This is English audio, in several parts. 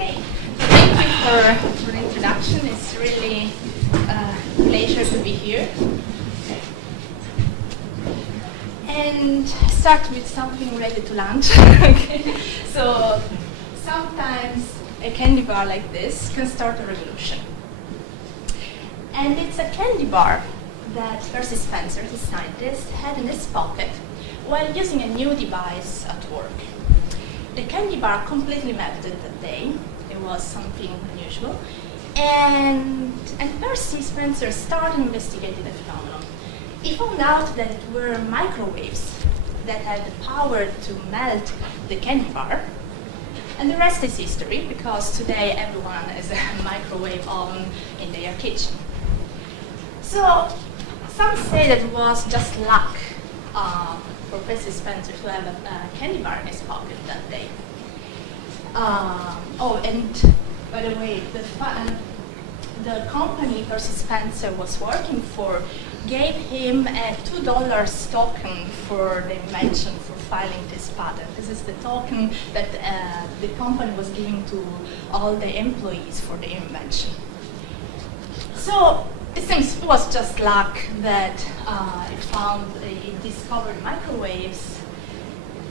Okay, so thank you for the introduction. It's really a pleasure to be here. And start with something related to lunch. Okay. So sometimes a candy bar like this can start a revolution. And it's a candy bar that PERCY Spencer, the scientist, had in his pocket while using a new device at work. The candy bar completely melted that day. It was something unusual. And PERCY Spencer started investigating the phenomenon. He found out that it were microwaves that had the power to melt the candy bar. And the rest is history, because today everyone has a microwave oven in their kitchen. So some say that it was just luck for PERCY Spencer to have a candy bar in his pocket that day. Oh, and by the way, the company PERCY Spencer was working for gave him a $2 token for the invention, for filing this patent. This is the token that the company was giving to all the employees for the invention. So it seems it was just luck that it discovered microwaves.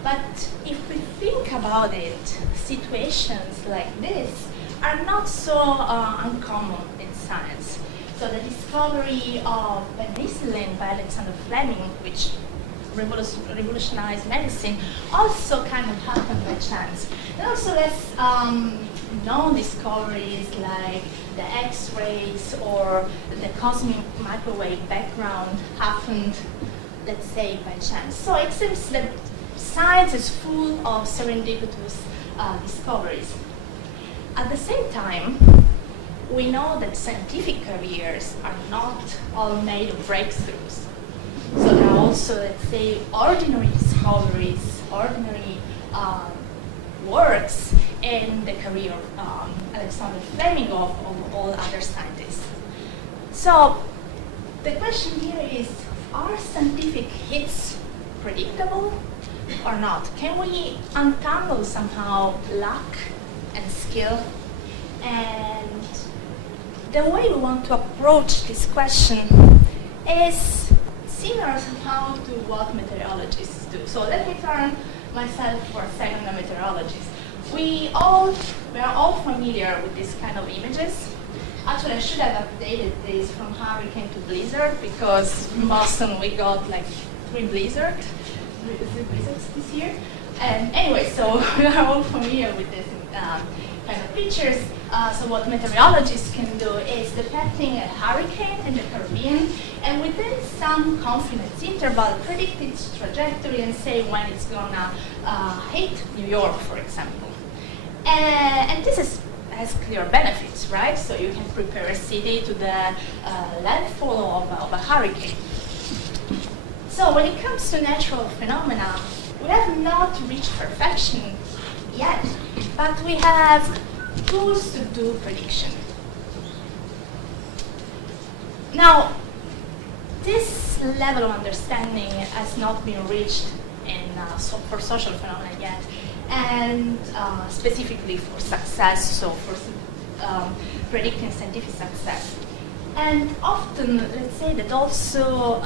But if we think about it, situations like this are not so uncommon in science. So the discovery of penicillin by Alexander Fleming, which revolutionized medicine, also kind of happened by chance. And also less known discoveries like the X-rays or the cosmic microwave background happened, let's say, by chance. So it seems that science is full of serendipitous discoveries. At the same time, we know that scientific careers are not all made of breakthroughs. So there are also, let's say, ordinary discoveries, ordinary works in the career of Alexander Fleming or of all other scientists. So the question here is, are scientific hits predictable or not? Can we untangle somehow luck and skill? And the way we want to approach this question is similar somehow to what meteorologists do. So let me turn myself for a second a meteorologist. We are all familiar with this kind of images. Actually, I should have updated this from hurricane to blizzard, because in Boston we got like three blizzards this year. And anyway, so we are all familiar with this kind of pictures. So what meteorologists can do is detecting a hurricane in the Caribbean, and within some confidence interval predict its trajectory and say when it's gonna hit New York, for example. And this has clear benefits, right? So you can prepare a city to the landfall of a hurricane. So when it comes to natural phenomena, we have not reached perfection yet, but we have tools to do prediction. Now, this level of understanding has not been reached for social phenomena yet, and specifically for success, so for predicting scientific success. And often, let's say that also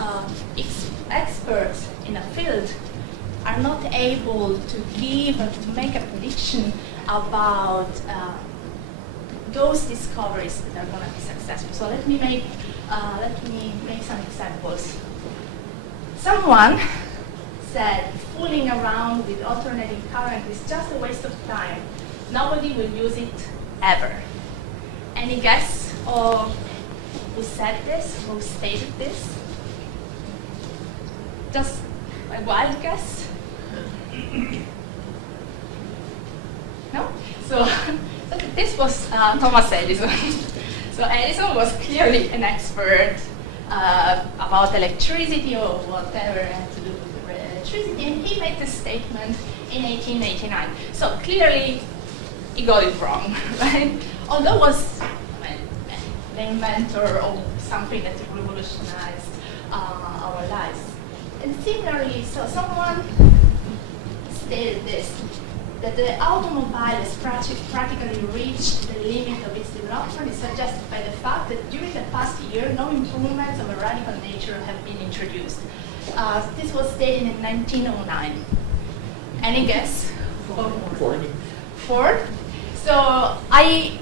experts in a field are not able to give or to make a prediction about those discoveries that are going to be successful. So let me make some examples. Someone said fooling around with alternating current is just a waste of time. Nobody will use it ever. Any guess who said this, who stated this? Just a wild guess? No? So this was Thomas Edison. So Edison was clearly an expert about electricity or whatever had to do with electricity, and he made this statement in 1889. So clearly he got it wrong, right? Although was the inventor of something that revolutionized our lives. And similarly, so someone stated this: that the automobile has practically reached the limit of its development is suggested by the fact that during the past year, no improvements of a radical nature have been introduced. This was stated in 1909. Any guess? Ford. Ford. So I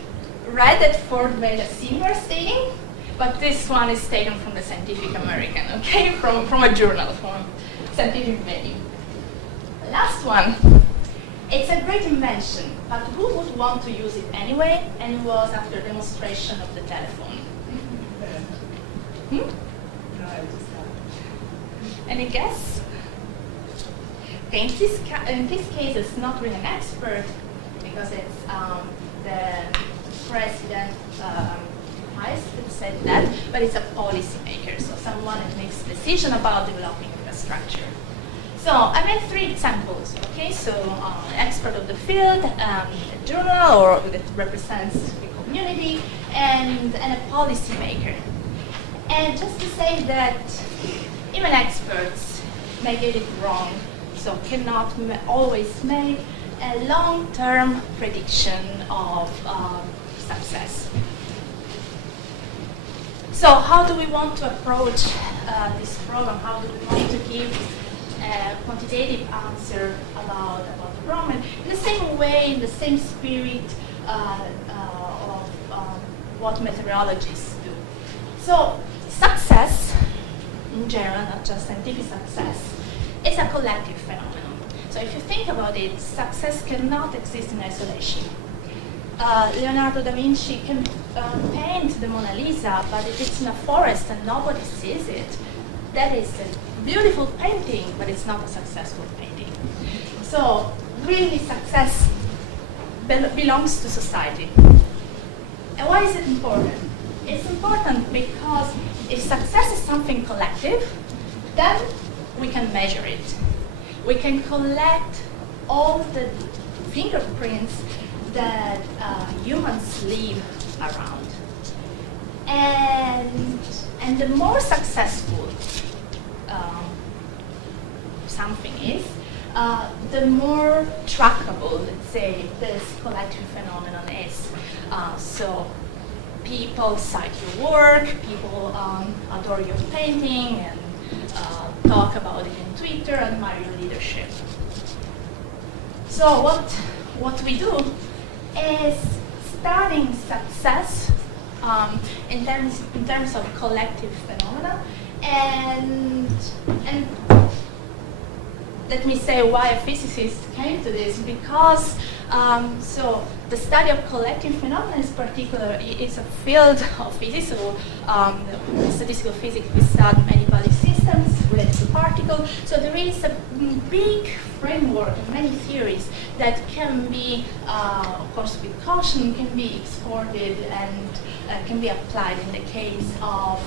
read that Ford made a similar stating, but this one is taken from the Scientific American, okay? From a journal, from scientific venue. The last one. It's a great invention, but who would want to use it anyway? And it was after demonstration of the telephone. Any guess? Okay, in this case, it's not really an expert because it's the president that said that, but it's a policymaker, so someone that makes a decision about developing infrastructure. So I made 3 examples, okay? So an expert of the field, a journal or that represents the community, and a policymaker. And just to say that even experts may get it wrong, so cannot always make a long-term prediction of success. So how do we want to approach this program? How do we want to give a quantitative answer about the problem? In the same way, in the same spirit of what meteorologists do. So success, in general, not just scientific success, is a collective phenomenon. So if you think about it, success cannot exist in isolation. Leonardo da Vinci can paint the Mona Lisa, but if it's in a forest and nobody sees it, that is a beautiful painting, but it's not a successful painting. So really success belongs to society. And why is it important? It's important because if success is something collective, then we can measure it. We can collect all the fingerprints that humans leave around. And the more successful something is, the more trackable, let's say, this collective phenomenon is. So people cite your work, people adore your painting, and talk about it in Twitter, admire your leadership. So what we do is studying success in terms of collective phenomena, and let me say why a physicist came to this, because so the study of collective phenomena is particular. It's a field of physics, so statistical physics, we study many body systems related to particles. So there is a big framework of many theories that can be, of course with caution, can be exported and can be applied in the case of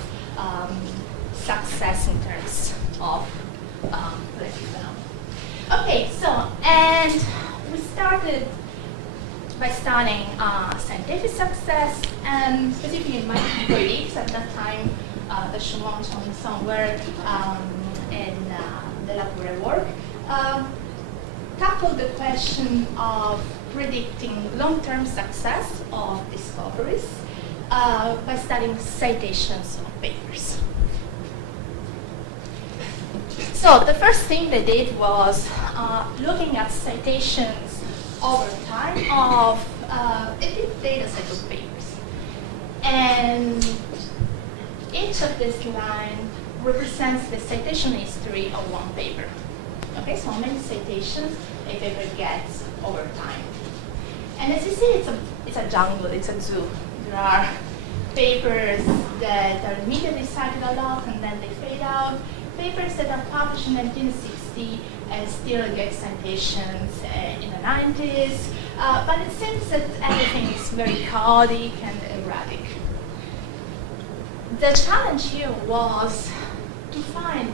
success in terms of collective phenomena. Okay, so, and we started by studying scientific success, and specifically in my colleagues at that time, the Schumont and somewhere in the laboratory work, tackled the question of predicting long-term success of discoveries by studying citations of papers. So the first thing they did was looking at citations over time of a big data set of papers. And each of these lines represents the citation history of one paper. Okay, so how many citations a paper gets over time. And as you see, it's a jungle, it's a zoo. There are papers that are immediately cited a lot and then they fade out. Papers that are published in 1960 and still get citations in the 90s, but it seems that everything is very chaotic and erratic. The challenge here was to find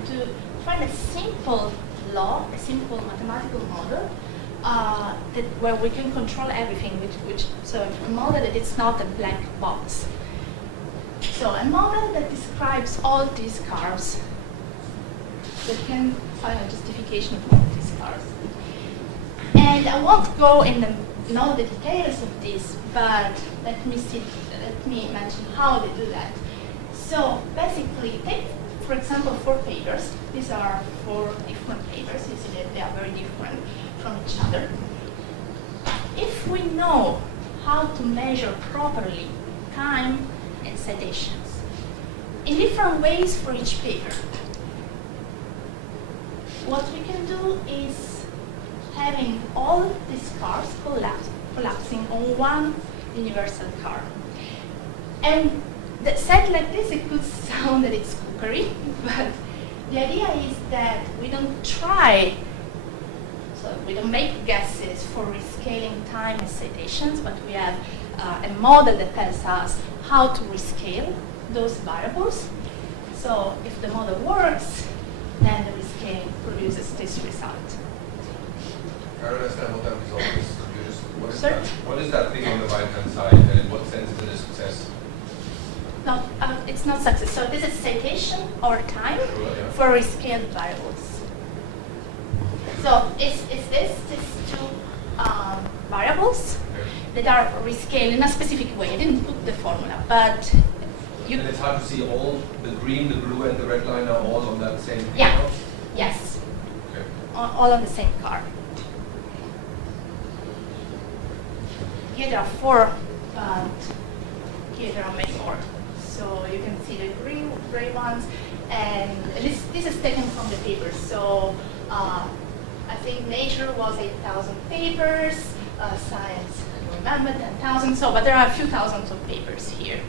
a simple law, a simple mathematical model where we can control everything, so a model that it's not a black box. So a model that describes all these curves, that can find a justification for these cars. And And I won't go in all the details of this, but let me mention how they do that. So basically, take, for example, 4 papers. These are 4 different papers. You see that they are very different from each other. If we know how to measure properly time and citations in different ways for each paper, what we can do is having all these cars collapsing on one universal car. And said like this, it could sound that it's cookery, but the idea is that we don't try, so we don't make guesses for rescaling time and citations, but we have a model that tells us how to rescale those variables. So if the model works, then the rescaling produces this result. I don't understand what that result is. What is Sorry? that? What is that thing on the right-hand side, and in what sense is it a success? No, it's not success. So this is citation or time for rescaled variables. So it's these 2 variables that are rescaled in a specific way. I didn't put the formula, but And it's hard to see all the green, the blue, and the red line are all on that same paper? Yeah. Yes. Okay. All on the same car. Here there are 4, but here there are many more. So you can see the gray ones, and this is taken from the papers. So I think Nature was 8,000 papers, Science, I don't remember, 10,000. So, but there are a few thousands of papers here.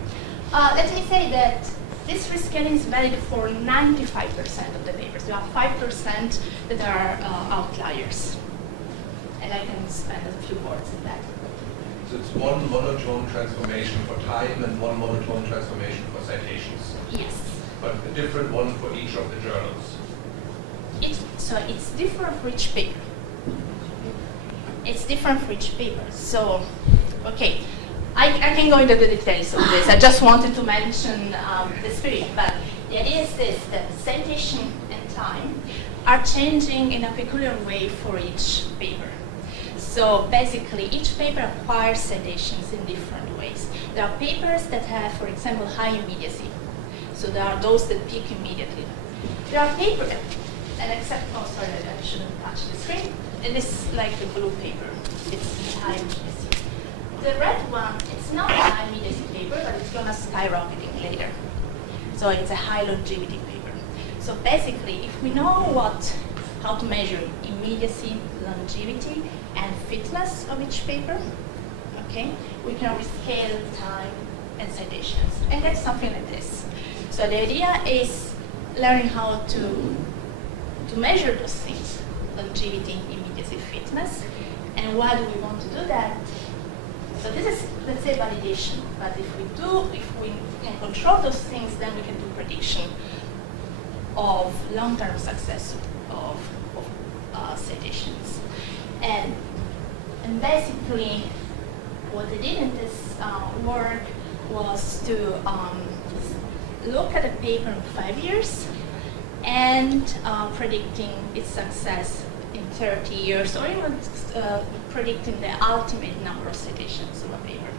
Let me say that this rescaling is valid for 95% of the papers. There are 5% that are outliers, and I can spend a few words on that. So it's one monotone transformation for time and one monotone transformation for citations. Yes. But a different one for each of the journals. So it's different for each paper. It's different for each paper. So, okay, I can go into the details of this. I just wanted to mention the spirit, but the idea is this, that citation and time are changing in a peculiar way for each paper. So basically, each paper acquires citations in different ways. There are papers that have, for example, high immediacy. So there are those that peak immediately. There are papers, and except, oh sorry, I shouldn't touch the screen. It is like the blue paper. It's high immediacy. The red one, it's not a high immediacy paper, but it's going to skyrocketing later. So it's a high longevity paper. So basically, if we know how to measure immediacy, longevity, and fitness of each paper, okay, we can rescale time and citations. And that's something like this. So the idea is learning how to measure those things, longevity, immediacy, fitness. And why do we want to do that? So this is, let's say, validation. But if we can control those things, then we can do prediction of long-term success of citations. And basically, what they did in this work was to look at a paper in 5 years and predicting its success in 30 years, or even predicting the ultimate number of citations of a paper.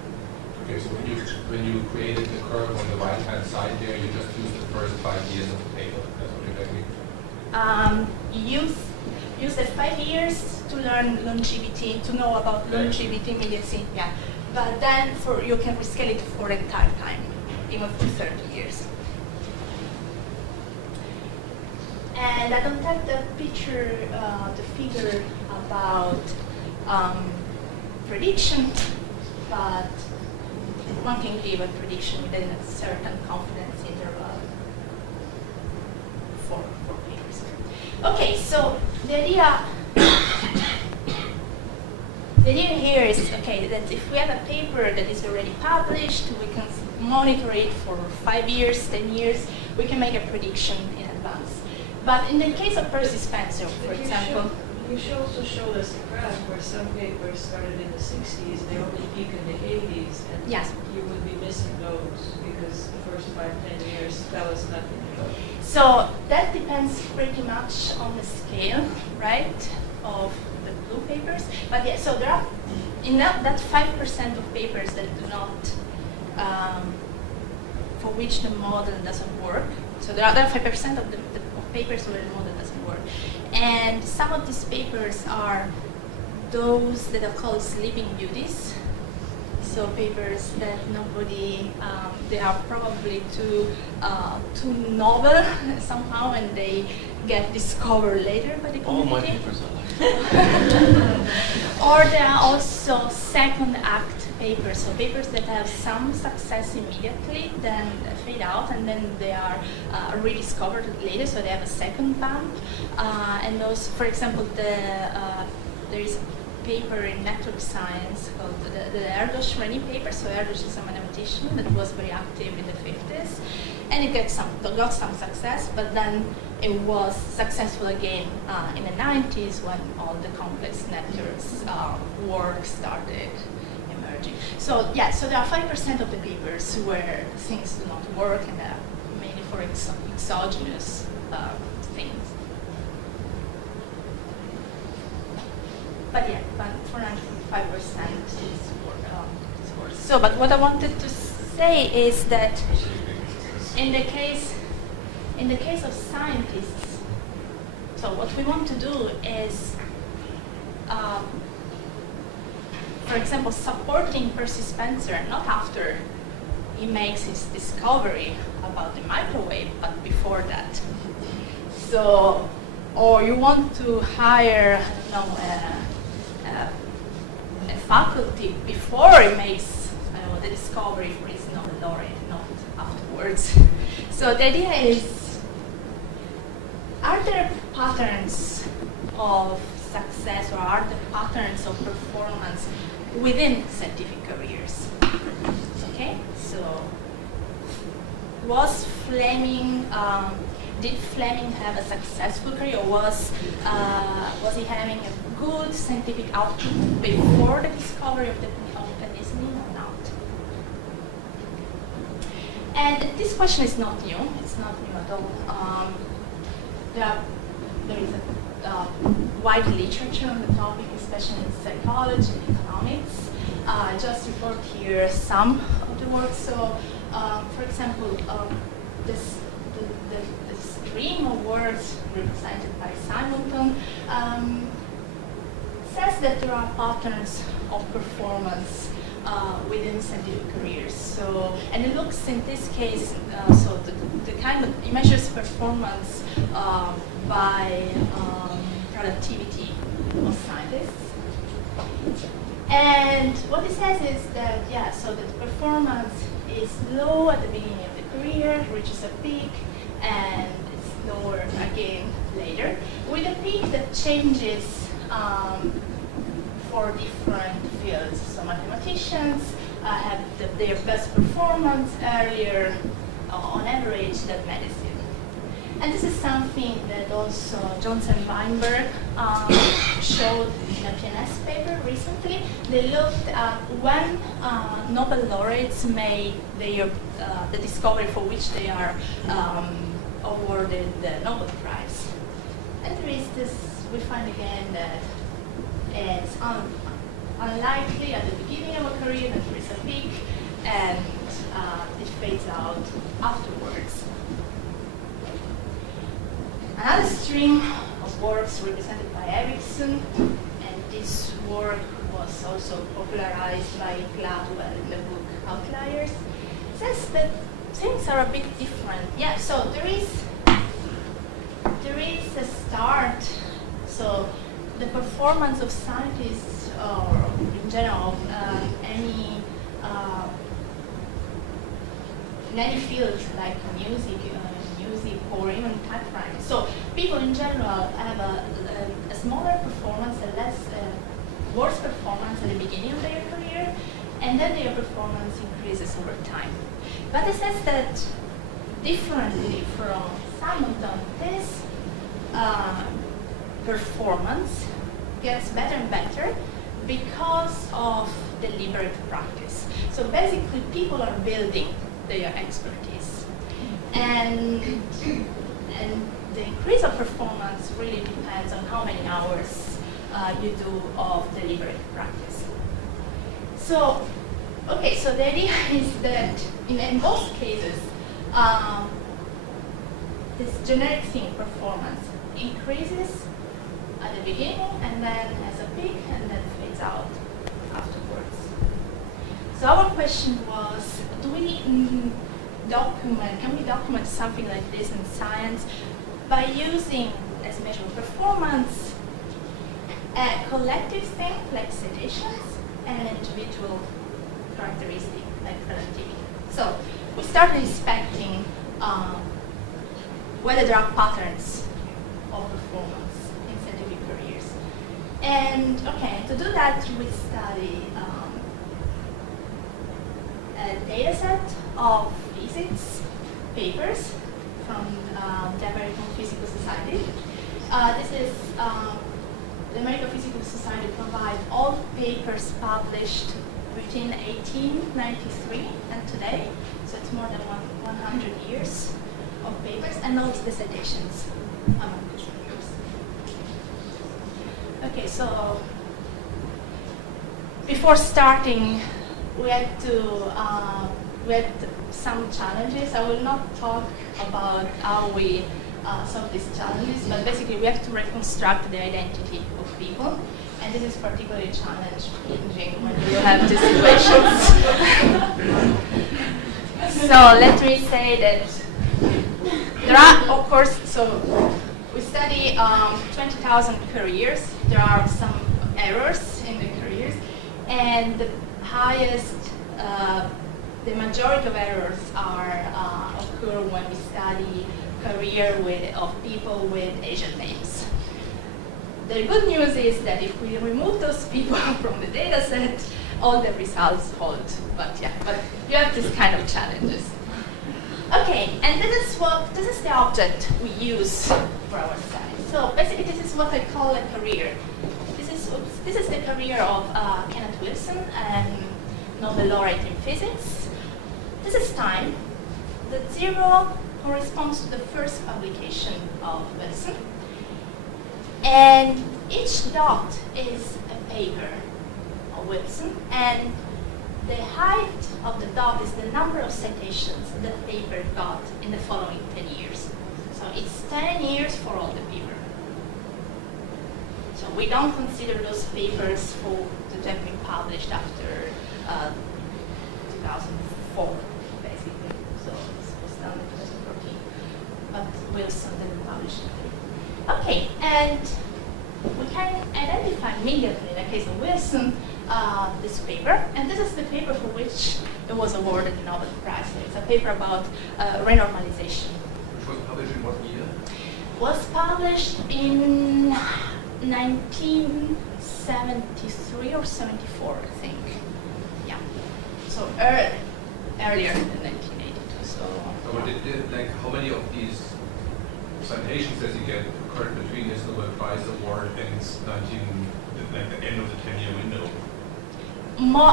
Okay, so when you created the curve on the right-hand side there, you just used the first 5 years of the paper. That's what you're doing? Use the 5 years to learn longevity, to know about longevity, immediacy, yeah. But then you can rescale it for the entire time, even for 30 years. And I don't have the picture, the figure about prediction, but one can give a prediction within a certain confidence interval for papers. Okay, so the idea here is, okay, that if we have a paper that is already published, we can monitor it for 5 years, 10 years, we can make a prediction in advance. But in the case of Percy Spencer, for example, you also showed us a graph where some papers started in the 60s, they only peak in the 80s, and yes. you would be missing those because the first 5-10 years tell us nothing. So that depends pretty much on the scale, right, of the blue paper. papers. But yeah, so there are in that 5% of papers that do not, for which the model doesn't work. So there are 5% of the papers where the model doesn't work. And some of these papers are those that are called sleeping beauties. So papers that nobody, they are probably too novel somehow, and they get discovered later by the community. All my papers are like that. Or there are also second act papers, so papers that have some success immediately, then fade out, and then they are rediscovered later, so they have a second bump. And those, for example, there is a paper in network science called the Erdos-Renyi paper. So Erdos is a mathematician that was very active in the 50s, and it got some success, but then it was successful again in the 90s when all the complex networks work started emerging. So yeah, so there are 5% of the papers where things do not work, and they are mainly for exogenous things. But yeah, but for 95% is worse. So, but what I wanted to say is that in the case of scientists, so what we want to do is, for example, supporting Percy Spencer not after he makes his discovery about the microwave, but before that. So, or you want to hire, a faculty before he makes the discovery for his Nobel laureate, not afterwards. So the idea is, are there patterns of success, or are there patterns of performance within scientific careers? Okay, so was Fleming, did Fleming have a successful career, or was he having a good scientific output before the discovery of the penicillin or not? And this question is not new. It's not new at all. There is a wide literature on the topic, especially in psychology and economics. I just report here some of the work. So, for example, the stream of words represented by Simonton says that there are patterns of performance within scientific careers. So, and it looks in this case, so the kind of, it measures performance by productivity of scientists. And what it says is that, yeah, so that performance is low at the beginning of the career, reaches a peak, and it's lower again later, with a peak that changes for different fields. So mathematicians have their best performance earlier on average than medicine. And this is something that also Johnson and Weinberg showed in a PNS paper recently. They looked at when Nobel laureates made their, the discovery for which they are awarded the Nobel Prize. And there is this, we find again that it's unlikely at the beginning of a career that there is a peak, and it fades out afterwards. Another stream of works represented by Erickson, and this work was also popularized by Gladwell in the book Outliers, says that things are a bit different. Yeah, so there is a start. So the performance of scientists, or in general, in any field like music, or even typewriting. So people in general have a smaller performance, a less worse performance at the beginning of their career, and then their performance increases over time. But it says that differently from Simonton, this performance gets better and better because of deliberate practice. So basically, people are building their expertise, and the increase of performance really depends on how many hours you do of deliberate practice. So, okay, so the idea is that in both cases, this generic thing, performance, increases at the beginning and then has a peak and then fades out afterwards. So our question was, do we can we document something like this in science by using, as measure of performance, a collective thing like citations and an individual characteristic like relativity? So we started inspecting whether there are patterns of performance in scientific careers. And okay, to do that, we study a data set of physics papers from the American Physical Society. This is the American Physical Society provides all papers published between 1893 and today, so it's more than 100 years of papers, and notes the citations among these papers. Okay, so before starting, we had some challenges. I will not talk about how we solve these challenges, but basically we have to reconstruct the identity of people, and this is particularly challenging when you have these situations. So let me say that there are, of course, so we study 20,000 careers. There are some errors in the careers, and the highest, the majority of errors occur when we study career of people with Asian names. The good news is that if we remove those people from the data set, all the results hold. But you have this kind of challenges. Okay, and this is the object we use for our study. So basically, this is what I call a career. This is the career of Kenneth Wilson, and Nobel laureate in physics. This is time. The 0 corresponds to the first publication of Wilson. And each dot is a paper of Wilson, and the height of the dot is the number of citations the paper got in the following 10 years. So it's 10 years for all the paper. So we don't consider those papers that have been published after 2004, basically. So this was done in 2014. But Wilson didn't publish it. Okay, and we can identify immediately, in the case of Wilson, this paper. And this is the paper for which it was awarded the Nobel Prize. It's a paper about renormalization. Which was published in what year? Was published in 1973 or 74, I think. Yeah. So earlier than 1982. So how many of these citations does he get occurred between his Nobel Prize award and the end of the 10-year window?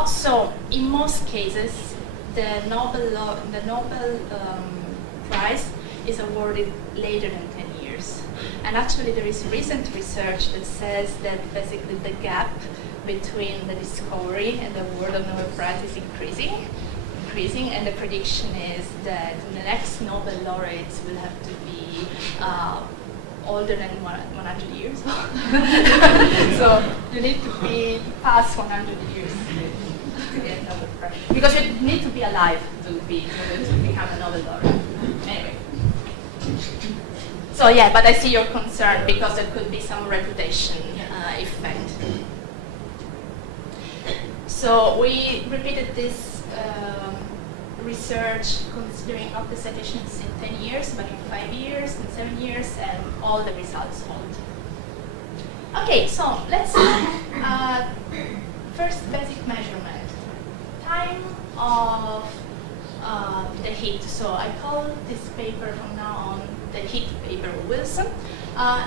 So in most cases, the Nobel Prize is awarded later than 10 years. And actually there is recent research that says that basically the gap between the discovery and the award of Nobel Prize is increasing, and the prediction is that the next Nobel laureates will have to be older than 100 years. So you need to be past 100 years to get Nobel Prize. Because you need to be alive to become a Nobel laureate. Anyway. So yeah, but I see your concern because there could be some reputation effect. So we repeated this research considering not the citations in 10 years, but in 5 years, in 7 years, and all the results hold. Okay, so let's first basic measurement. Time of the heat. So I call this paper from now on the heat paper of Wilson.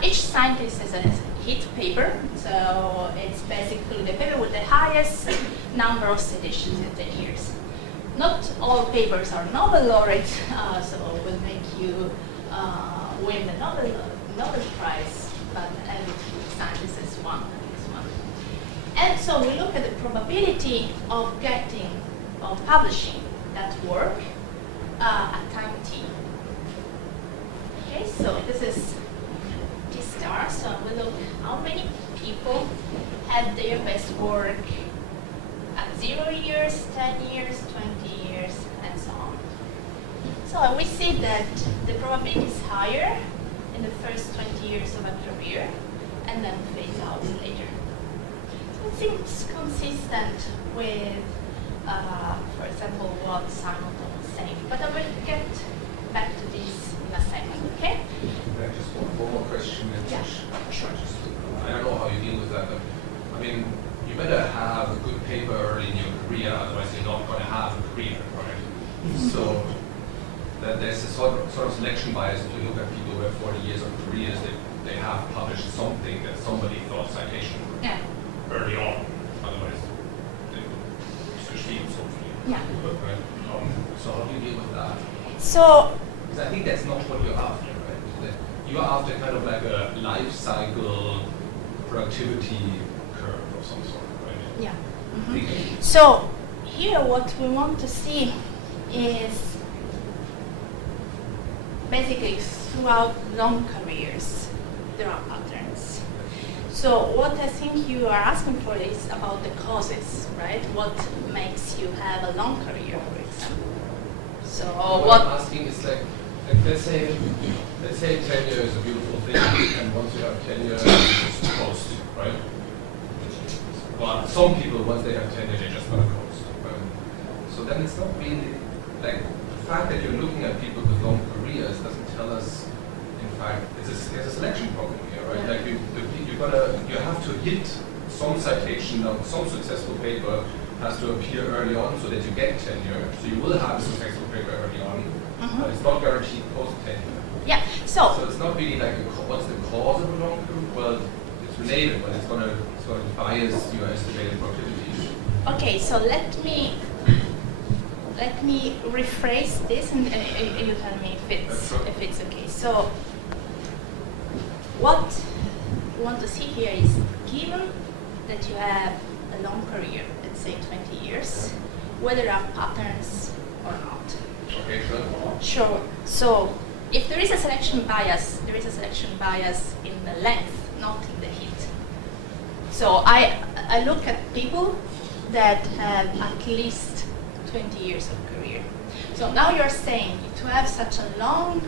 Each scientist has a heat paper, so it's basically the paper with the highest number of citations in 10 years. Not all papers are Nobel laureate, so it will make you win the Nobel Prize, but every scientist has one. And so we look at the probability of publishing that work at time t. Okay, so this is T star. So we look how many people had their best work at 0 years, 10 years, 20 years, and so on. So we see that the probability is higher in the first 20 years of a career and then fades out later. So it seems consistent with, for example, what Simon was saying. But I will get back to this in a second, okay? Just one more question. Yeah, sure. I don't know how you deal with that, but I mean, you better have a good paper early in your career, otherwise you're not going to have a career, right? So there's a sort of selection bias. If you look at people who have 40 years of careers, they have published something that somebody thought citation early on, otherwise they would succeed, hopefully. Yeah. Right? So how do you deal with that? So, Because I think that's not what you're after, right? That you're after kind of like a life cycle productivity curve of some sort, right? yeah. Thinking. So here what we want to see is basically throughout long careers there are patterns. So what I think you are asking for is about the causes, right? What makes you have a long career, for example. So What I'm asking is like let's say tenure is a beautiful thing, and once you have tenure, you just coast, right? Well, some people, once they have tenure, they're just gonna coast. Right? So then it's not really like the fact that you're looking at people with long careers doesn't tell us. In fact, there's a selection problem here, right? Yeah. Like you have to hit some citation of some successful paper has to appear early on so that you get tenure. So you will have a successful paper early on, but it's not guaranteed post tenure. yeah, So it's not really like what's the cause of a long career? Well, it's related, but it's gonna bias your estimated productivity. okay, so let me rephrase this and you tell me if it's okay. So what we want to see here is, given that you have a long career, let's say 20 years, whether there are patterns or not. Okay, sure. Sure. So if there is a selection bias, there is a selection bias in the length, not in the hit. So I look at people that have at least 20 years of career. So now you're saying to have such a long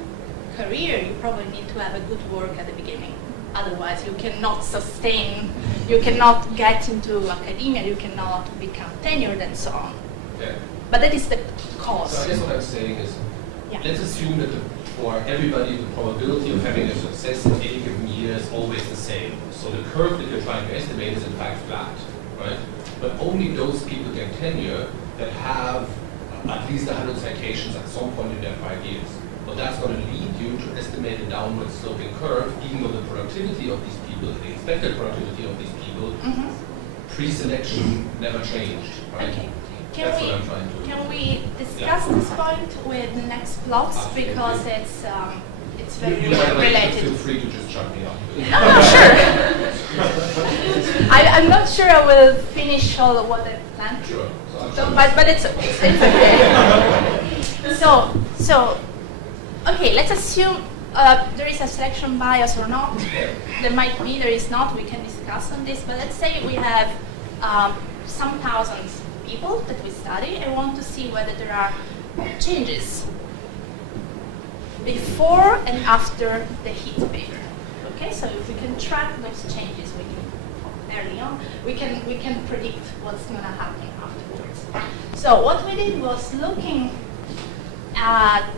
career, you probably need to have a good work at the beginning. Otherwise, you cannot sustain, you cannot get into academia, you cannot become tenured and so on. Yeah. But that is the cause. So I guess what I'm saying is, Yeah. let's assume that for everybody, the probability of having a success in any given year is always the same. So the curve that you're trying to estimate is in fact flat, right? But only those people get tenure that have at least 100 citations at some point in their 5 years. Well, that's going to lead you to estimate a downward sloping curve, even though the productivity of these people, the expected productivity of these people, pre-selection never changed, right? Okay. That's what I'm trying to. Can we discuss this point with the next plots, Absolutely. because it's very You might related. feel free to just shut me up. No, sure. I'm not sure I will finish all of what I planned. Sure. So, but it's okay. So okay, let's assume there is a selection bias or not. There might be, there is not. We can discuss on this. But let's say we have some thousands people that we study and want to see whether there are changes before and after the hit paper. Okay, so if we can track those changes early on, we can predict what's going to happen afterwards. So what we did was looking at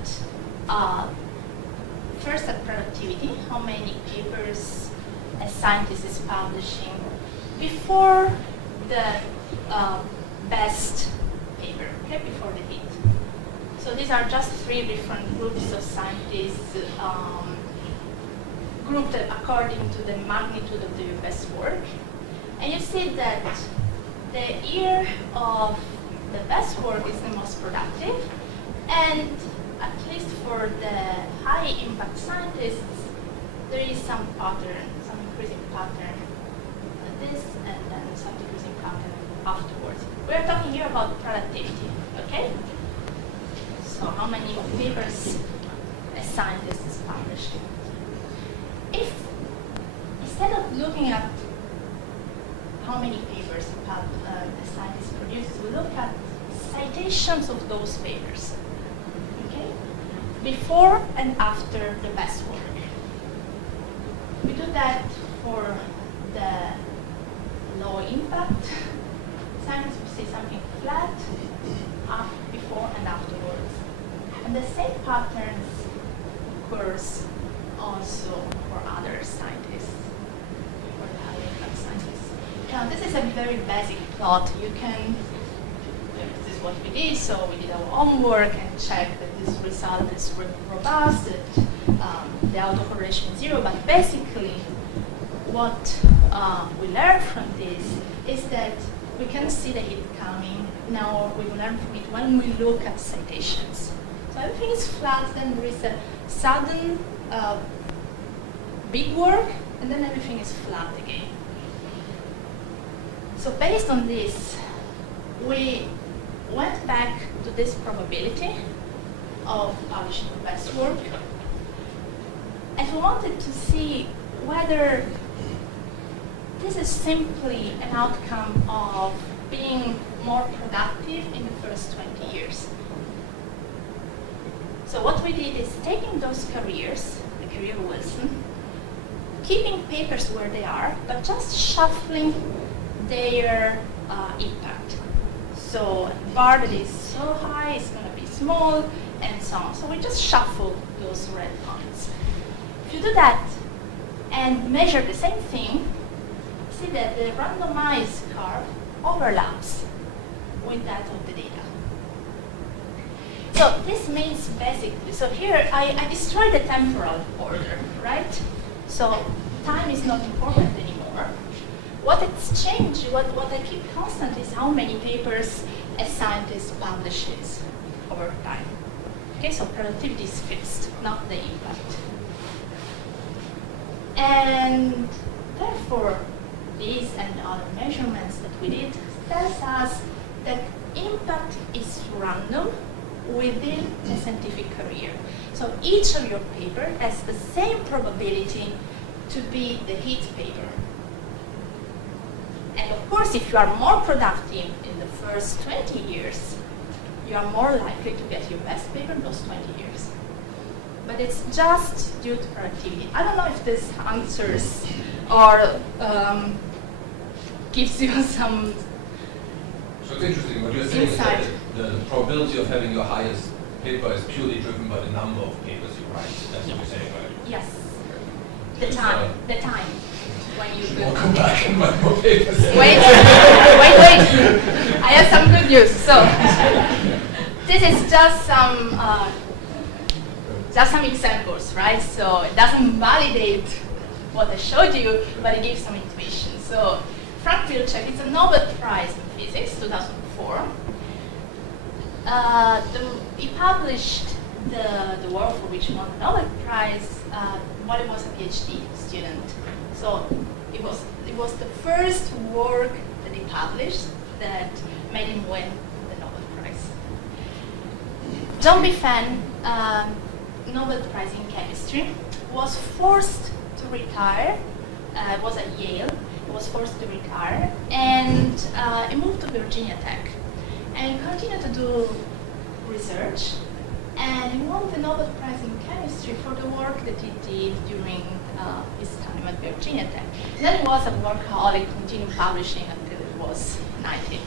first at productivity, how many papers a scientist is publishing before the best paper, okay, before the hit. So these are just 3 different groups of scientists grouped according to the magnitude of their best work. And you see that the year of the best work is the most productive, and at least for the high impact scientists, there is some pattern, some increasing pattern this and then some decreasing pattern afterwards. We are talking here about productivity, okay? So how many papers a scientist is publishing. If, instead of looking at how many papers a scientist produces, we look at citations of those papers, okay? Before and after the best work. We do that for the low impact science. We see something flat before and afterwards. And the same patterns occurs also for other scientists, for the high impact scientists. Now this is a very basic plot. You can, this is what we did, so we did our homework and checked that this result is robust, that the autocorrelation is 0, but basically what we learned from this is that we can see the hit coming. Now we learn from it when we look at citations. So everything is flat, then there is a sudden big work, and then everything is flat again. So based on this, we went back to this probability of publishing the best work, and we wanted to see whether this is simply an outcome of being more productive in the first 20 years. So what we did is taking those careers, the career Wilson, keeping papers where they are, but just shuffling their impact. So a bar that is so high is going to be small, and so on. So we just shuffle those red lines. If you do that and measure the same thing, see that the randomized curve overlaps with that of the data. So this means basically, so here I destroyed the temporal order, right? So time is not important anymore. What it's changed, what I keep constant is how many papers a scientist publishes over time. Okay, so productivity is fixed, not the impact. And therefore, these and other measurements that we did tells us that impact is random within a scientific career. So each of your paper has the same probability to be the hit paper. And of course, if you are more productive in the first 20 years, you are more likely to get your best paper in those 20 years. But it's just due to productivity. I don't know if this answers or gives you some So it's interesting, what you're saying insight. is that the probability of having your highest paper is purely driven by the number of papers you write. That's what you're saying, right? Yes. The time when you I'll come back and write more papers. Wait. I have some good news. So this is just some examples, right? So it doesn't validate what I showed you, but it gives some intuition. So Frank Wilczek, it's a Nobel Prize in Physics, 2004. He published the work for which he won the Nobel Prize while he was a PhD student. So it was the first work that he published that made him win the Nobel Prize. John B. Fenn, Nobel Prize in Chemistry, was forced to retire. It was at Yale. He was forced to retire, and he moved to Virginia Tech, and continued to do research. And he won the Nobel Prize in Chemistry for the work that he did during his time at Virginia Tech. And then he was a workaholic, continued publishing until he was 90.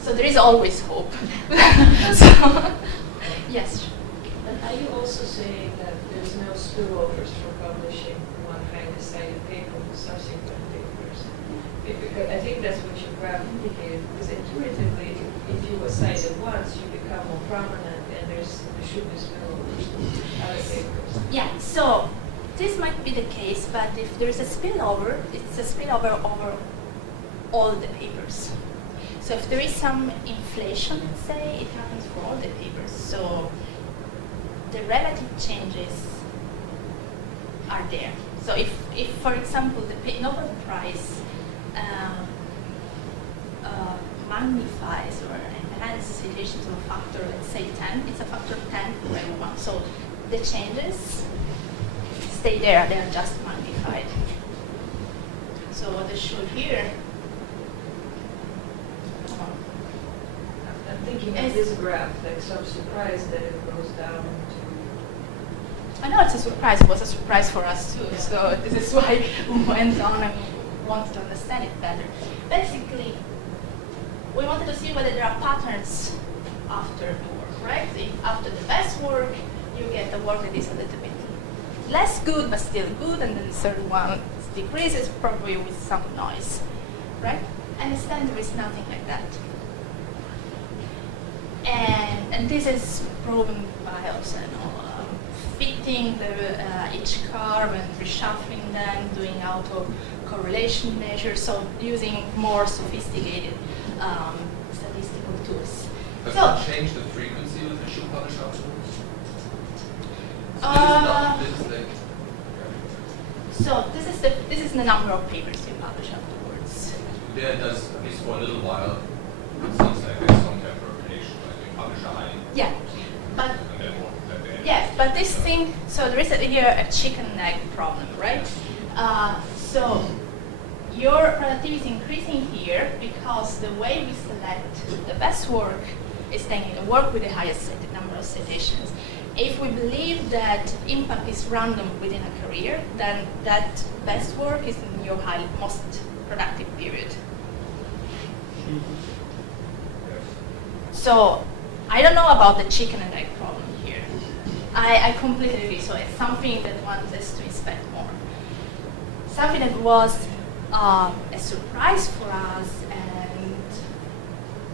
So there is always hope. So, yes. But are you also saying that there's no spillovers from publishing one highly cited paper with subsequent papers? Because I think that's what your graph indicated, because intuitively, if you were cited once, you become more prominent, and there should be spillovers to other papers. Yeah, so this might be the case, but if there is a spillover, it's a spillover over all the papers. So if there is some inflation, let's say, it happens for all the papers. So the relative changes are there. So if for example, the Nobel Prize magnifies or enhances citations of a factor, let's say 10, it's a factor of 10 for everyone. So the changes stay there, they are just magnified. So what I showed here, I'm thinking of this graph, like, so I'm surprised that it goes down to. I know it's a surprise, it was a surprise for us too, so this is why we went on and wanted to understand it better. Basically, we wanted to see whether there are patterns after the work, right? If after the best work, you get a work that is a little bit less good, but still good, and then the third one decreases, probably with some noise, right? And instead, there is nothing like that. And this is proven by also, fitting each curve and reshuffling them, doing auto-correlation measures, so using more sophisticated statistical tools. Does So, that change the frequency with which you publish afterwards? So this is the number of papers you publish afterwards. Yeah, it does, at least for a little while. It seems like there's some temporization, like you publish a high. Yeah, but And then more. yes, but this thing. So there is here a chicken and egg problem, right? So your productivity is increasing here because the way we select the best work is taking the work with the highest number of citations. If we believe that impact is random within a career, then that best work is in your most productive period. So I don't know about the chicken and egg problem here. I completely agree. So it's something that one has to inspect more. Something that was a surprise for us, and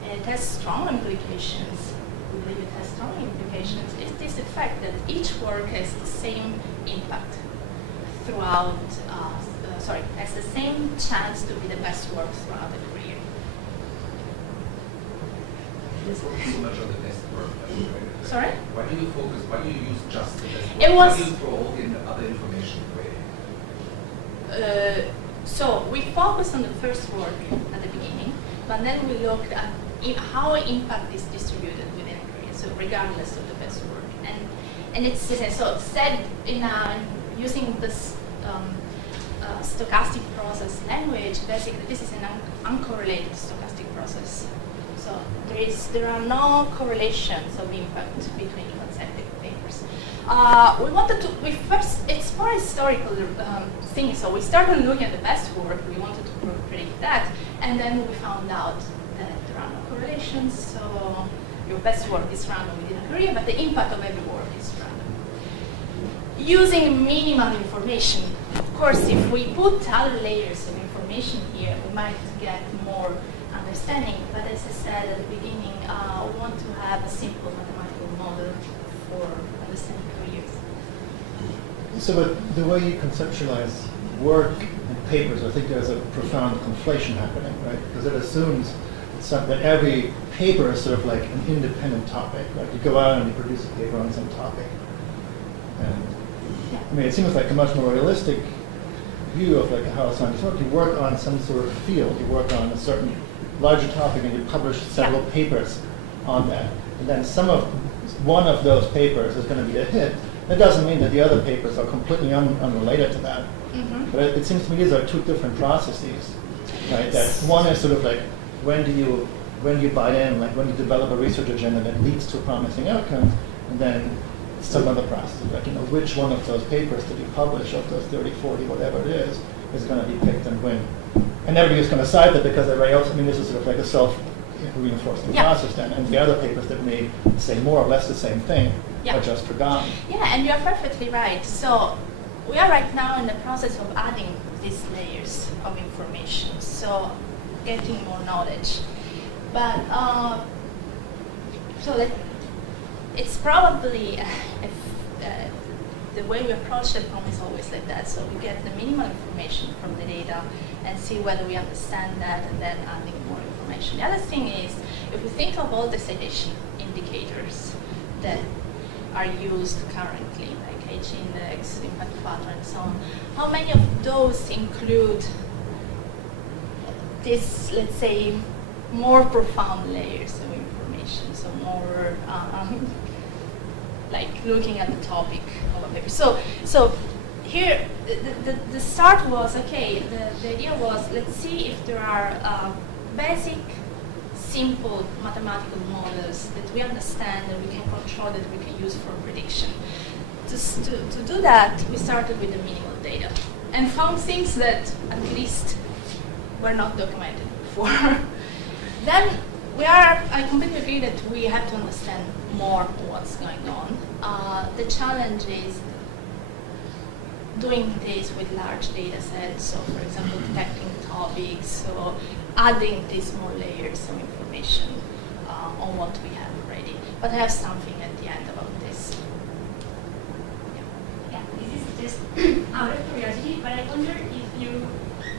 it has strong implications. We believe it has strong implications. Is this effect that each work has the same impact throughout, has the same chance to be the best work throughout the career. You focus so much on the best work. Sorry? Why do you focus? Why do you use just the best work? It was- Why do you throw all the other information away? So we focused on the first work at the beginning, but then we looked at how impact is distributed within a career, so regardless of the best work. And it's so said in using this stochastic process language. Basically, this is an uncorrelated stochastic process. So there are no correlations of impact between consecutive papers. We wanted to, it's more historical thing, so we started looking at the best work, we wanted to predict that, and then we found out that there are no correlations, so your best work is random within a career, but the impact of every work is random. Using minimal information, of course, if we put other layers of information here, we might get more understanding, but as I said at the beginning, we want to have a simple mathematical model for understanding careers. So but the way you conceptualize work and papers, I think there's a profound conflation happening, right? Because it assumes that every paper is sort of like an independent topic, right? You go out and you produce a paper on some topic. And I mean, it seems like a much more realistic view of like how science works. You work on some sort of field, you work on a certain larger topic, and you publish several papers on that. And then one of those papers is going to be a hit. That doesn't mean that the other papers are completely unrelated to that. Mm-hmm. But it seems to me these are two different processes, right? That one is sort of like when do you buy in, like when you develop a research agenda that leads to promising outcomes, and then some other process, like which one of those papers that you publish, of those 30, 40, whatever it is going to be picked and win. And everybody's going to cite that because everybody else, I mean, this is sort of like a self-reinforcing process then, and the other papers that may say more or less the same thing are just forgotten. Yeah, and you're perfectly right. So we are right now in the process of adding these layers of information, so getting more knowledge. But it's probably the way we approach the problem is always like that. So we get the minimal information from the data and see whether we understand that, and then adding more information. The other thing is, if we think of all the citation indicators that are used currently, like H index, impact factor, and so on, how many of those include this, let's say, more profound layers of information, so more like looking at the topic of a paper. So here, the start was, okay, the idea was, let's see if there are basic, simple mathematical models that we understand and we can control, that we can use for prediction. To do that, we started with the minimal data and found things that at least were not documented before. Then I completely agree that we have to understand more what's going on. The challenge is doing this with large data sets, so for example, detecting topics, so adding these more layers of information on what we have already. But I have something at the end about this. Yeah, this is just out of curiosity, but I wonder if you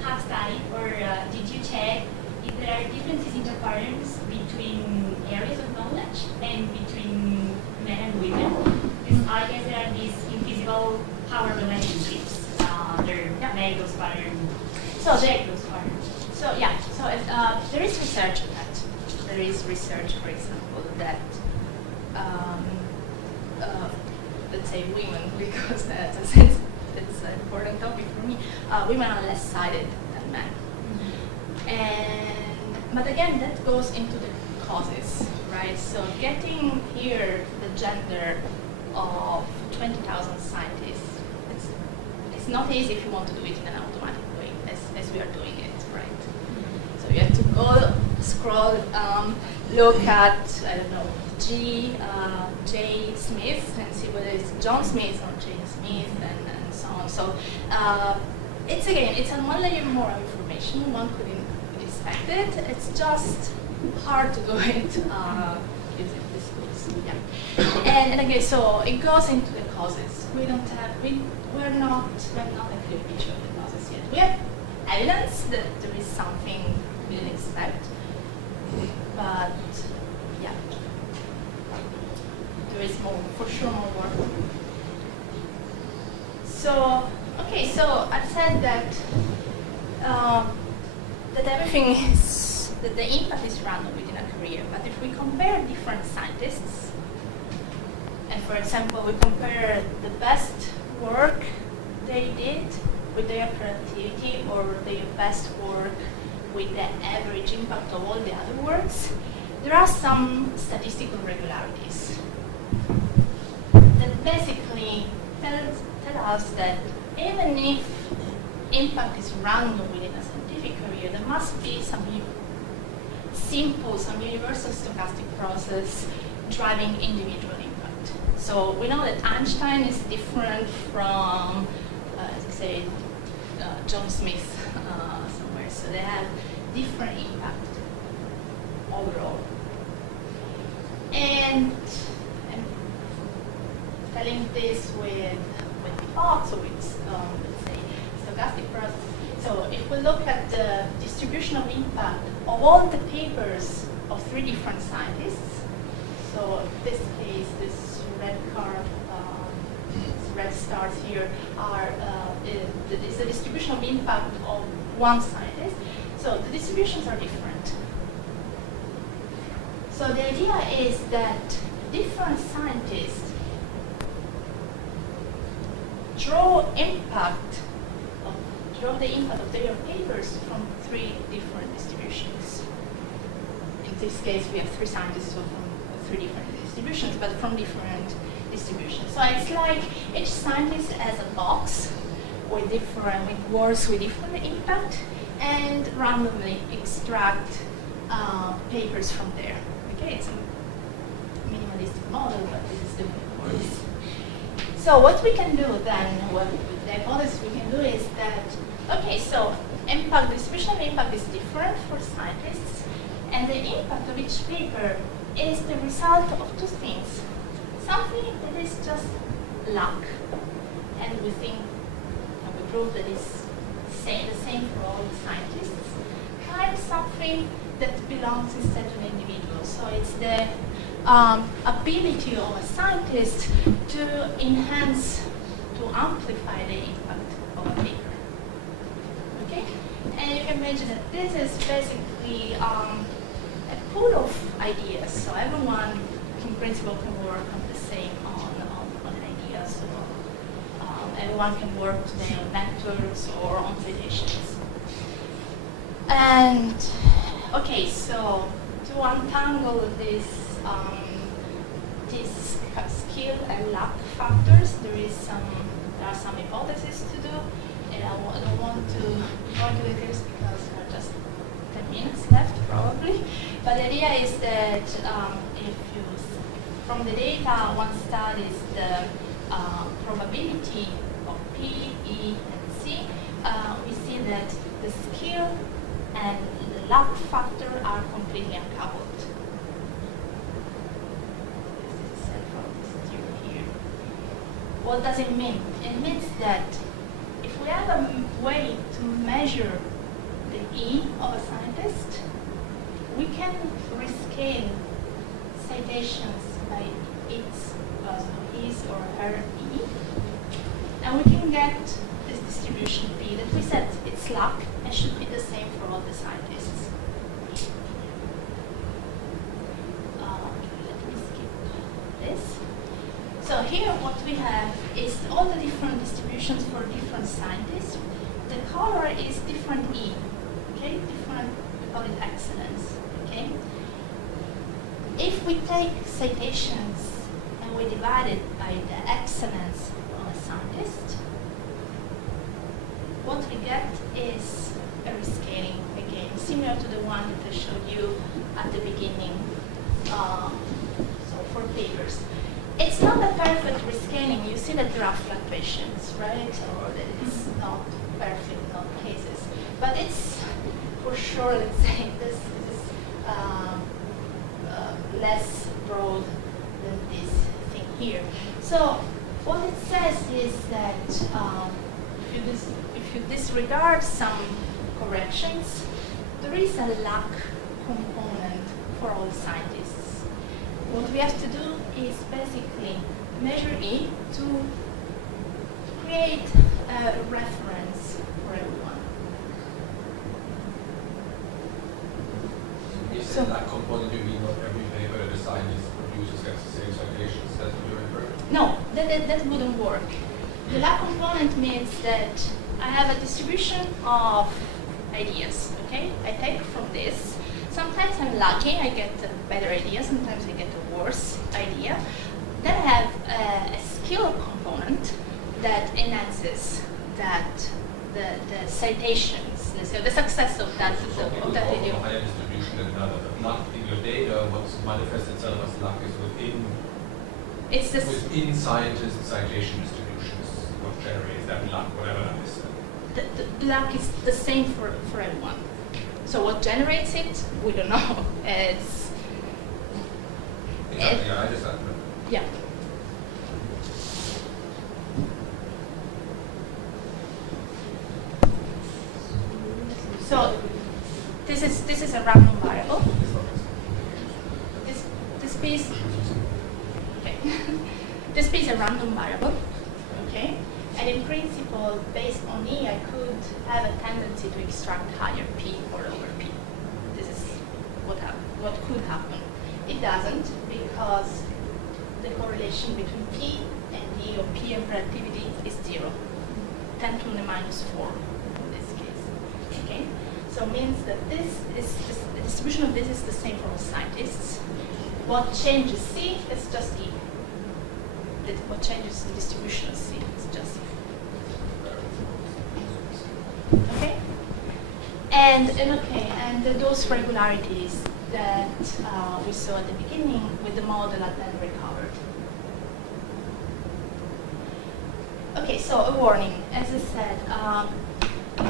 have studied or did you check if there are differences in the patterns between areas of knowledge and between men and women? Because I guess there are these invisible power relationships. They make those patterns. So check those patterns. So yeah, so there is research on that. There is research, for example, that let's say women, because it's an important topic for me. Women are less sighted than men. But again, that goes into the causes, right? So getting here the gender of 20,000 scientists, it's not easy if you want to do it in an automatic way, as we are doing it, right? So you have to go, scroll, look at, I don't know, J. Smith, and see whether it's John Smith or J. Smith, and so on. So it's on one layer more of information. One could expect it. It's just hard to do it using these tools. Yeah. And again, so it goes into the causes. We have not a clear picture of the causes yet. We have evidence that there is something we didn't expect, but yeah, there is more, for sure, more work. So, okay, so I said that that everything is, that the impact is random within a career. But if we compare different scientists, and for example, we compare the best work they did with their productivity, or their best work with the average impact of all the other works, there are some statistical regularities that basically tell us that even if impact is random within a scientific career, there must be some simple, some universal stochastic process driving individual impact. So we know that Einstein is different from, say, John Smith somewhere. So they have different impact overall. And telling this with thoughts, or with, let's say, stochastic process. So if we look at the distribution of impact of all the papers of 3 different scientists, so in this case, this red curve, red stars here is the distribution of impact of one scientist. So the distributions are different. So the idea is that different scientists draw the impact of their papers from 3 different distributions. In this case, we have 3 scientists from 3 different distributions, but from different distributions. So it's like each scientist has a box with words with different impact, and randomly extract papers from there. Okay, it's a minimalistic model, but this is the way it works. So what we can do then, what the hypothesis we can do is that, okay, so distribution of impact is different for scientists, and the impact of each paper is the result of 2 things. Something that is just luck, and we think, and we prove that it's the same for all scientists, times something that belongs instead to an individual. So it's the ability of a scientist to enhance, to amplify the impact of a paper. Okay? And you can imagine that this is basically a pool of ideas. So everyone, in principle, can work on the same on ideas. So everyone can work today on networks or on citations. And okay, so to untangle this skill and luck factors, there are some hypotheses to do, and I don't want to go into the details because there are just 10 minutes left probably. But the idea is that if you, from the data, one studies the probability of P, E, and C, we see that the skill and the luck factor are completely uncoupled. This is central, this theory here. What does it mean? It means that if we have a way to measure the E of a scientist, we can rescale citations by its, his or her E, and we can get this distribution P that we said it's luck and should be the same for all the scientists. Let me skip this. So here what we have is all the different distributions for different scientists. The color is different E, okay? Different, we call it excellence, okay? If we take citations and we divide it by the excellence of a scientist, what we get is a rescaling again, similar to the one that I showed you at the beginning, so for papers. It's not a perfect rescaling. You see that there are fluctuations, right? Or that it's not perfect in all cases. But it's, for sure, let's say, this is less broad than this thing here. So what it says is that if you disregard some corrections, there is a luck component for all scientists. What we have to do is basically measure E to create a reference for everyone. You said that component, you mean not every paper that a scientist produces gets the same citations. That's what you're referring to? No, that wouldn't work. The luck component means that I have a distribution of ideas, okay? I take from this. Sometimes I'm lucky, I get a better idea, sometimes I get a worse idea. Then I have a skill component that enhances the citations, let's say, the success of that idea. A higher distribution than another, but luck in your data, what manifests itself as luck is within scientist citation distributions, what generates that luck, whatever that is. The luck is the same for everyone. So what generates it, we don't know. It's exactly, yeah, I understand. yeah. So this is a random variable. This piece, okay. This piece is a random variable, okay. And in principle, based on E, I could have a tendency to extract higher P or lower P. This is what could happen. It doesn't, because the correlation between P and E, or P and productivity, is 0. 10 to the minus 4 in this case. Okay? So it means that the distribution of this is the same for all scientists. What changes C is just E. What changes the distribution of C is just E. Okay? And those regularities that we saw at the beginning with the model are then recovered. Okay, so a warning. As I said,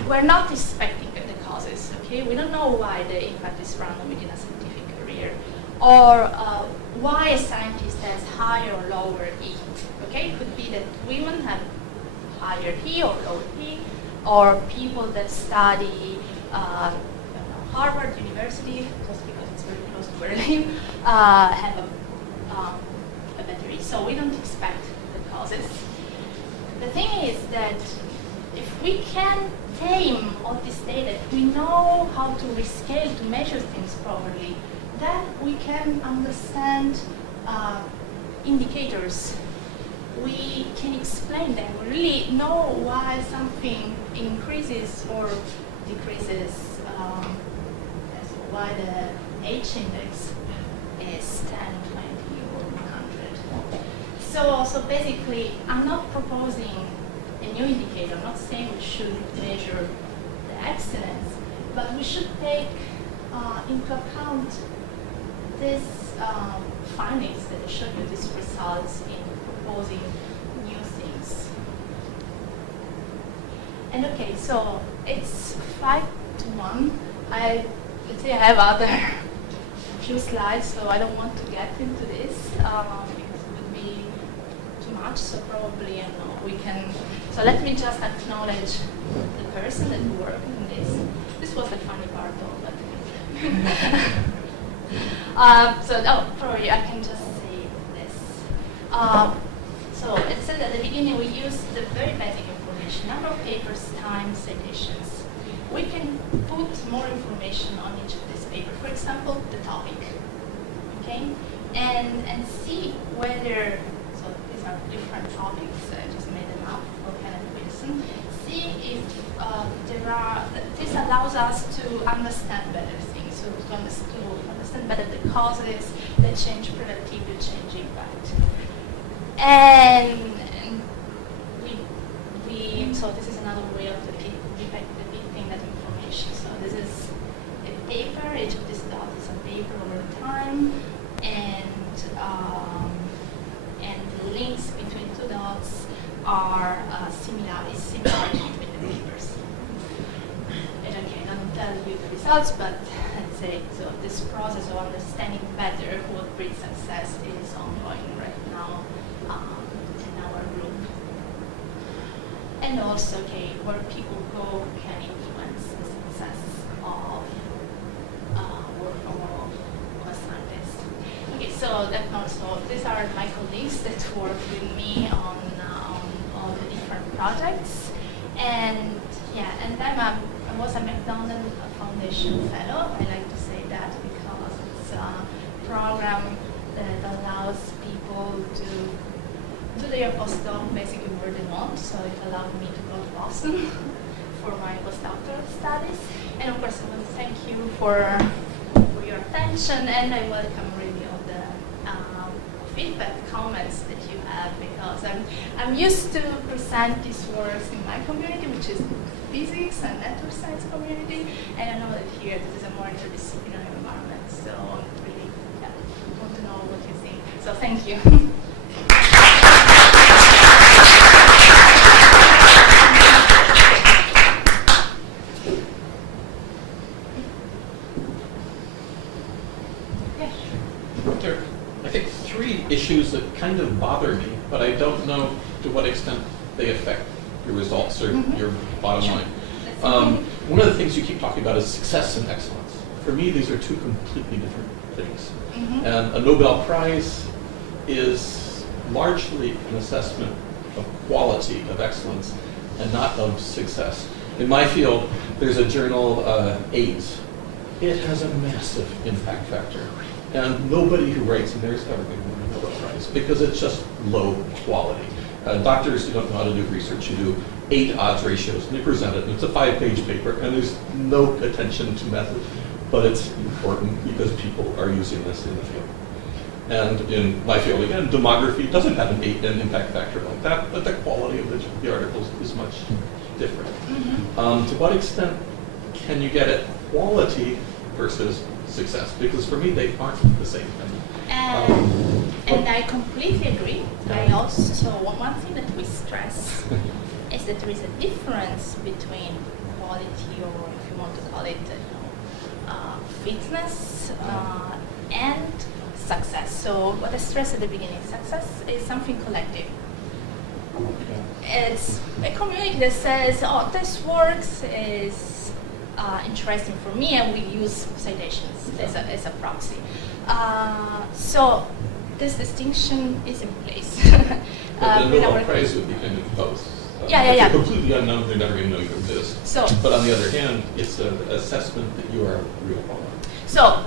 we're not expecting the causes. Okay, we don't know why the impact is random within a scientific career, or why a scientist has higher or lower E. Okay, it could be that women have higher E or lower E, or people that study Harvard University, just because it's very close to Berlin, have a better E. So we don't expect the causes. The thing is that if we can tame all this data, if we know how to rescale, to measure things properly, then we can understand indicators. We can explain them. We really know why something increases or decreases. So why the H index is 10, 20, or 100. So basically, I'm not proposing a new indicator. I'm not saying we should measure the excellence, but we should take into account these findings that I showed you, these results in proposing new things. And okay, so it's 5-1. Let's say I have other few slides, so I don't want to get into this because it would be too much. So probably, I don't know, we can. So let me just acknowledge the person that worked on this. This was the funny part of it. Probably I can just say this. So it said at the beginning we use the very basic information, number of papers, time, citations. We can put more information on each of these papers. For example, the topic, okay? And see whether, so these are different topics, I just made them up for KENNETH. See if this allows us to understand better things, so to understand better the causes that change productivity, change impact. And so this is another way of depicting that information. So this is a paper, each of these dots is a paper over time, and the links between two dots are similar between the papers. And okay, I don't tell you the results, but let's say, so this process of understanding better what breeds success is ongoing right now in our group. And also, okay, where people go can influence the success of work of a scientist. Okay, so that also, these are my colleagues that work with me on all the different projects. And yeah, and I was a McDonald Foundation Fellow. I like to say that because it's a program that allows people to do their postdoc basically where they want. So it allowed me to go to Boston for my postdoctoral studies. And of course, I want to thank you for your attention, and I welcome really all the feedback, comments that you have, because I'm used to present these works in my community, which is physics and network science community, and I know that here this is a more interdisciplinary environment. So really, yeah, I want to know what you think. So thank you. There are, I think, three issues that kind of bother me, but I don't know to what extent they affect your results or your bottom line. One of the things you keep talking about is success and excellence. For me, these are two completely different things. And a Nobel Prize is largely an assessment of quality, of excellence, and not of success. In my field, there's a journal, AIDS. It has a massive impact factor. And nobody who writes in there is ever going to win a Nobel Prize because it's just low quality. Doctors who don't know how to do research, you do 8 odds ratios, and they present it, and it's a 5-page paper, and there's no attention to method, but it's important because people are using this in the field. And in my field, again, demography doesn't have an impact factor like that, but the quality of the articles is much different. To what extent can you get at quality versus success? Because for me, they aren't the same thing. And I completely agree. I also, one thing that we stress is that there is a difference between quality, or if you want to call it, fitness, and success. So what I stressed at the beginning, success is something collective. It's a community that says, oh, this works is interesting for me, and we use citations as a proxy. So this distinction is in place. The Nobel Prize would be kind of both. Yeah. If you're completely unknown, they're never going to know you exist. So- but on the other hand, it's an assessment that you are a real qualifier. So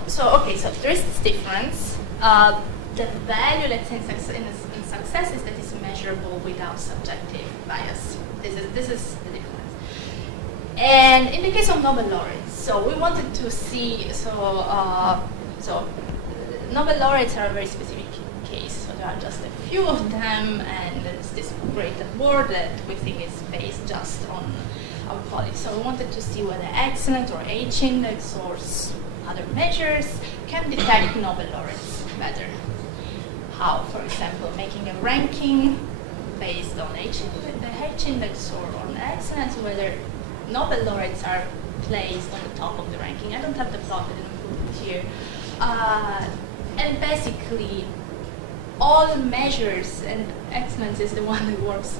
there is this difference. The value, let's say, in success is that it's measurable without subjective bias. This is the difference. And in the case of Nobel laureates, so we wanted to see, Nobel laureates are a very specific case. So there are just a few of them, and there's this great award that we think is based just on our quality. So we wanted to see whether excellence or H index or other measures can detect Nobel laureates better. How, for example, making a ranking based on the H index or on excellence, whether Nobel laureates are placed on the top of the ranking. I don't have the plot, I didn't put it here. And basically, all the measures, and excellence is the one that works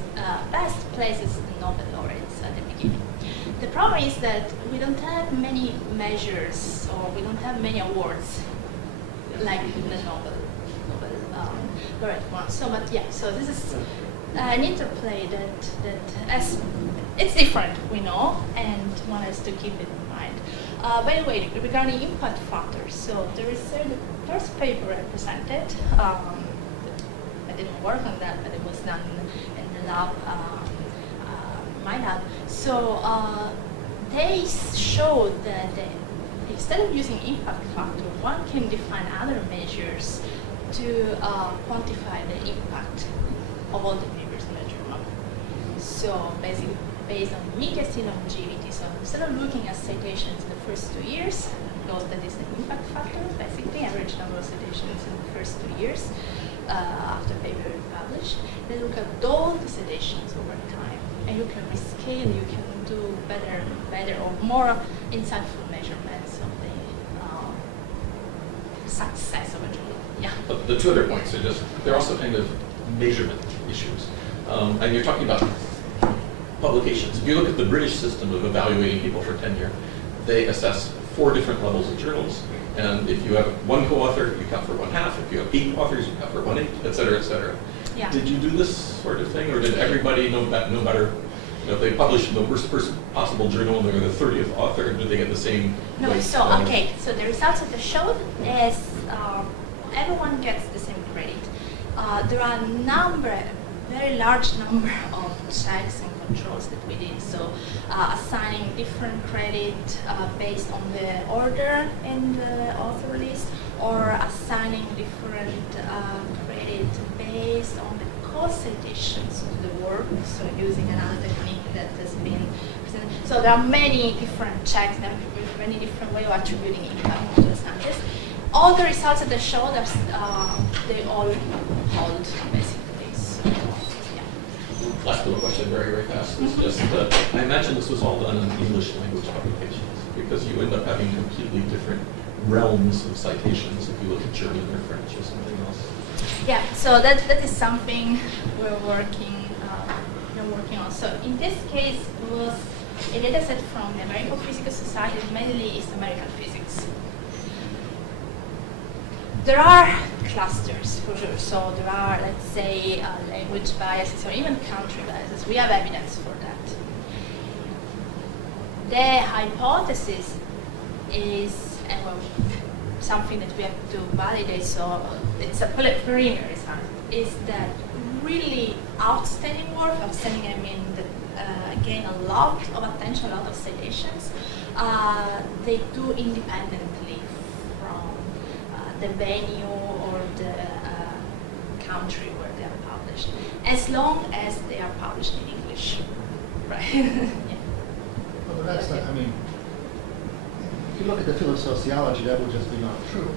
best, places the Nobel laureates at the beginning. The problem is that we don't have many measures, or we don't have many awards like the Nobel laureate one. So, but yeah, so this is an interplay that as it's different, we know, and one has to keep it in mind. By the way, regarding impact factors, so there is the first paper I presented. I didn't work on that, but it was done in the lab, my lab. So they showed that instead of using impact factor, one can define other measures to quantify the impact of all the papers measured. So basically, based on immediacy longevity. So instead of looking at citations in the first 2 years, because that is the impact factor, basically average number of citations in the first 2 years after paper is published, they look at all the citations over time, and you can rescale, you can do better or more insightful measurements of the success of a journal. Yeah. But the two other points are just, they're also kind of measurement issues. And you're talking about publications. If you look at the British system of evaluating people for tenure, they assess 4 different levels of journals. And if you have 1 co-author, you count for 1/2. If you have 8 authors, you count for 1/8, et cetera, et cetera. Yeah. Did you do this sort of thing, or did everybody no matter, if they publish in the worst possible journal and they're the 30th author, did they get the same No, weight? so, okay, so the results of the show is everyone gets the same credit. There are very large number of checks and controls that we did. So assigning different credit based on the order in the author list, or assigning different credit based on the co-citations of the work, so using another technique that has been presented. So there are many different checks, there are many different ways of attributing impact to the scientist. All the results of the show, they all hold, basically. So, yeah. Last little question, very, very fast. It's just, I imagine this was all done in English language publications, because you end up having completely different realms of citations if you look at German or French or something else. Yeah, so that is something we're working on. So in this case, it was a data set from the American Physical Society, mainly East American physics. There are clusters for sure. So there are, let's say, language biases or even country biases. We have evidence for that. The hypothesis is, and well, something that we have to validate, so it's a preliminary result, is that really outstanding work, outstanding I mean that gain a lot of attention, a lot of citations, they do independently from the venue or the country where they are published, as long as they are published in English, right? Yeah. Well, but that's not, I mean, if you look at the field of sociology, that would just be not true.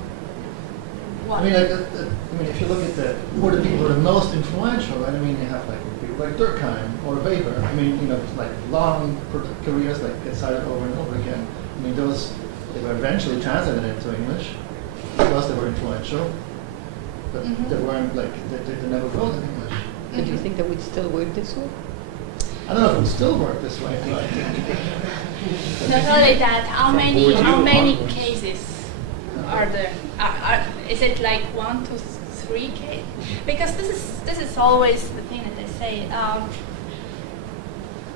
What? I mean, if you look at who are the people who are the most influential, right? I mean, you have like people like Durkheim or Weber. I mean, like long careers, like get cited over and over again. I mean, they were eventually translated into English because they were influential, but they weren't like they never wrote in English. Do you think that would still work this way? I don't know if it would still work this way. Not only that, how many cases are there? Is it like 1 to 3 cases? Because this is always the thing that they say.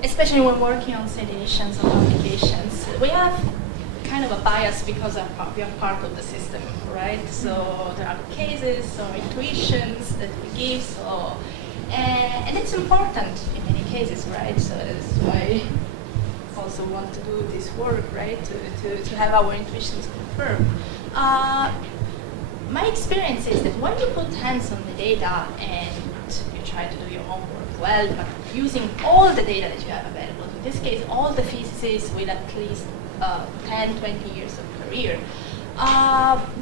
especially when working on citations or publications, we have kind of a bias because we are part of the system, right? So there are cases or intuitions that we give, so and it's important in many cases, right? So that's why I also want to do this work, right? To have our intuitions confirmed. My experience is that when you put hands on the data and you try to do your homework well, but using all the data that you have available, in this case, all the physicists with at least 10, 20 years of career,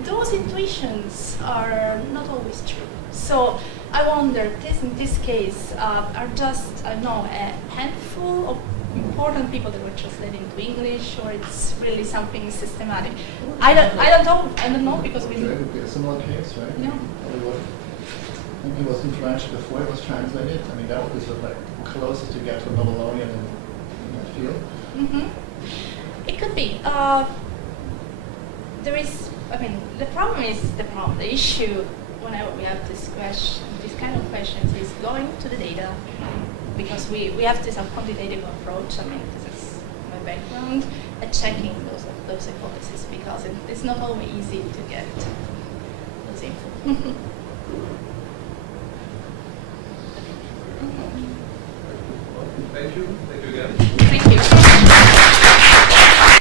those intuitions are not always true. So I wonder, in this case, are just, I don't know, a handful of important people that were translated into English, or it's really something systematic? I don't know because we. It would be a similar case, right? Yeah. He was influential before it was translated. I mean, that would be sort of like closest to get to a Nobelonian in that field. Mm-hmm. It could be. There is. I mean, the problem is the problem. The issue whenever we have this question, these kind of questions, is going to the data, because we have this quantitative approach. I mean, this is my background, and checking those hypotheses, because it's not always easy to get those info. Thank you. Thank you again. Thank you.